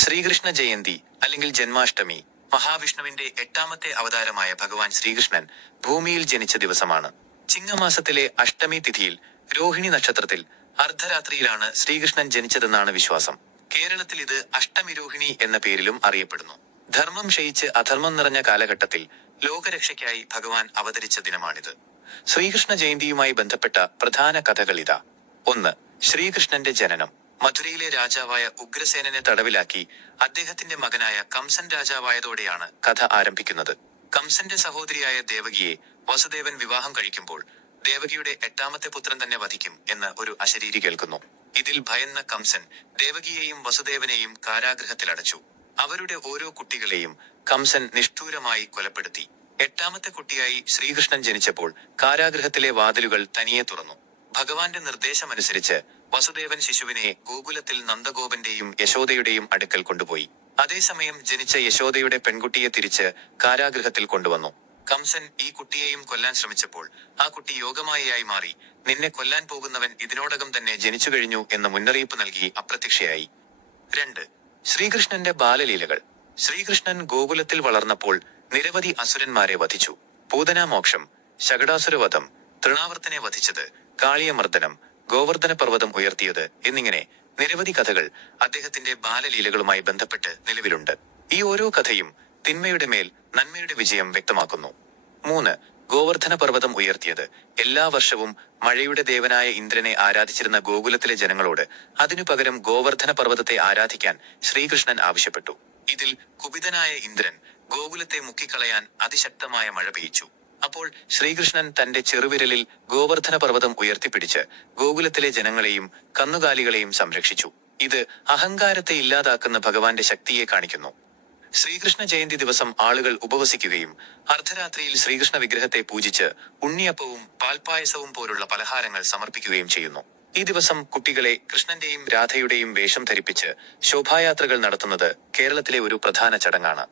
ശ്രീകൃഷ്ണ ജയന്തി അല്ലെങ്കിൽ ജന്മാഷ്ടമി മഹാവിഷ്ണുവിന്റെ 8ാമത്തെ അവതാരമായ ഭഗവാൻ ശ്രീകൃഷ്ണൻ ഭൂമിയിൽ ജനിച്ച ദിവസമാണ്. ചിങ്ങമാസത്തിലെ അഷ്ടമി തിഥിയിൽ രോഹിണി നക്ഷത്രത്തിൽ അർദ്ധരാത്രിയിലാണ് ശ്രീകൃഷ്ണൻ ജനിച്ചതെന്നാണ് വിശ്വാസം. കേരളത്തിൽ ഇത് അഷ്ടമി രോഹിണി എന്ന പേരിലും അറിയപ്പെടുന്നു. ധർമ്മം ക്ഷയിച്ച് അധർമ്മം നിറഞ്ഞ കാലഘട്ടത്തിൽ ലോകരക്ഷയ്ക്കായി ഭഗവാൻ അവതരിച്ച ദിനമാണിത്. ശ്രീകൃഷ്ണ ജയന്തിയുമായി ബന്ധപ്പെട്ട പ്രധാന കഥകളിതാ. 1. ശ്രീകൃഷ്ണന്റെ ജനനം. മഥുരയിലെ രാജാവായ ഉഗ്രസേനനെ തടവിലാക്കി അദ്ദേഹത്തിന്റെ മകനായ കംസൻ രാജാവായതോടെയാണ് കഥ ആരംഭിക്കുന്നത്. കംസന്റെ സഹോദരിയായ ദേവകിയെ വസുദേവൻ വിവാഹം കഴിക്കുമ്പോൾ ദേവകിയുടെ 8ാമത്തെ പുത്രൻ തന്നെ വധിക്കും എന്ന് ഒരു അശരീരി കേൾക്കുന്നു. ഇതിൽ ഭയന്ന കംസൻ ദേവകിയെയും വസുദേവനെയും കാരാഗൃഹത്തിലടച്ചു. അവരുടെ ഓരോ കുട്ടികളെയും കംസൻ നിഷ്ഠൂരമായി കൊലപ്പെടുത്തി. 8ാമത്തെ കുട്ടിയായി ശ്രീകൃഷ്ണൻ ജനിച്ചപ്പോൾ കാരാഗൃഹത്തിലെ വാതിലുകൾ തനിയെ തുറന്നു. ഭഗവാന്റെ നിർദ്ദേശമനുസരിച്ച് വസുദേവൻ ശിശുവിനെ ഗോകുലത്തിൽ നന്ദഗോപന്റെയും യശോദയുടെയും അടുക്കൽ കൊണ്ടുപോയി. അതേസമയം ജനിച്ച യശോദയുടെ പെൺകുട്ടിയെ തിരിച്ച് കാരാഗൃഹത്തിൽ കൊണ്ടുവന്നു. കംസൻ ഈ കുട്ടിയെയും കൊല്ലാൻ ശ്രമിച്ചപ്പോൾ ആ കുട്ടി യോഗമായയായി മാറി നിന്നെ കൊല്ലാൻ പോകുന്നവൻ ഇതിനോടകം തന്നെ ജനിച്ചു കഴിഞ്ഞു എന്ന മുന്നറിയിപ്പ് നൽകി അപ്രത്യക്ഷയായി. 2. ശ്രീകൃഷ്ണന്റെ ബാലലീലകൾ. ശ്രീകൃഷ്ണൻ ഗോകുലത്തിൽ വളർന്നപ്പോൾ നിരവധി അസുരന്മാരെ വധിച്ചു. പൂതനാമോക്ഷം, ശകടാസുരവധം, തൃണാവർത്തനെ വധിച്ചത്, കാളിയമർദ്ദനം, ഗോവർദ്ധന പർവ്വതം ഉയർത്തിയത് എന്നിങ്ങനെ നിരവധി കഥകൾ അദ്ദേഹത്തിന്റെ ബാലലീലകളുമായി ബന്ധപ്പെട്ട് നിലവിലുണ്ട്. ഈ ഓരോ കഥയും തിന്മയുടെ മേൽ നന്മയുടെ വിജയം വ്യക്തമാക്കുന്നു. 3. ഗോവർദ്ധന പർവ്വതം ഉയർത്തിയത്. എല്ലാ വർഷവും മഴയുടെ ദേവനായ ഇന്ദ്രനെ ആരാധിച്ചിരുന്ന ഗോകുലത്തിലെ ജനങ്ങളോട് അതിനു പകരം ഗോവർദ്ധന പർവ്വതത്തെ ആരാധിക്കാൻ ശ്രീകൃഷ്ണൻ ആവശ്യപ്പെട്ടു. ഇതിൽ കുപിതനായ ഇന്ദ്രൻ ഗോകുലത്തെ മുക്കിക്കളയാൻ അതിശക്തമായ മഴ പെയ്ച്ചു. അപ്പോൾ ശ്രീകൃഷ്ണൻ തന്റെ ചെറുവിരലിൽ ഗോവർദ്ധന പർവ്വതം ഉയർത്തിപ്പിടിച്ച് ഗോകുലത്തിലെ ജനങ്ങളെയും കന്നുകാലികളെയും സംരക്ഷിച്ചു. ഇത് അഹങ്കാരത്തെ ഇല്ലാതാക്കുന്ന ഭഗവാന്റെ ശക്തിയെ കാണിക്കുന്നു. ശ്രീകൃഷ്ണ ജയന്തി ദിവസം ആളുകൾ ഉപവസിക്കുകയും അർദ്ധരാത്രിയിൽ ശ്രീകൃഷ്ണ വിഗ്രഹത്തെ പൂജിച്ച് ഉണ്ണിയപ്പവും പാൽപ്പായസവും പോലുള്ള പലഹാരങ്ങൾ സമർപ്പിക്കുകയും ചെയ്യുന്നു. ഈ ദിവസം കുട്ടികളെ കൃഷ്ണന്റെയും രാധയുടെയും വേഷം ധരിപ്പിച്ച് ശോഭായാത്രകൾ നടത്തുന്നത് കേരളത്തിലെ ഒരു പ്രധാന ചടങ്ങാണ്.